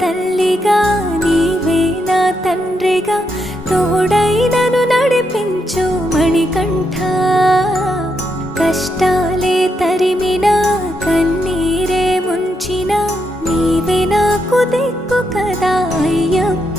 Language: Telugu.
తల్లిగా నీవే నా తండ్రిగా తోడై నన్ను నడిపించు మణికంఠ. కష్టాలే తరిమినా కన్నీరే ముంచిన నీవే నాకు దిక్కు కదా అయ్యప్ప.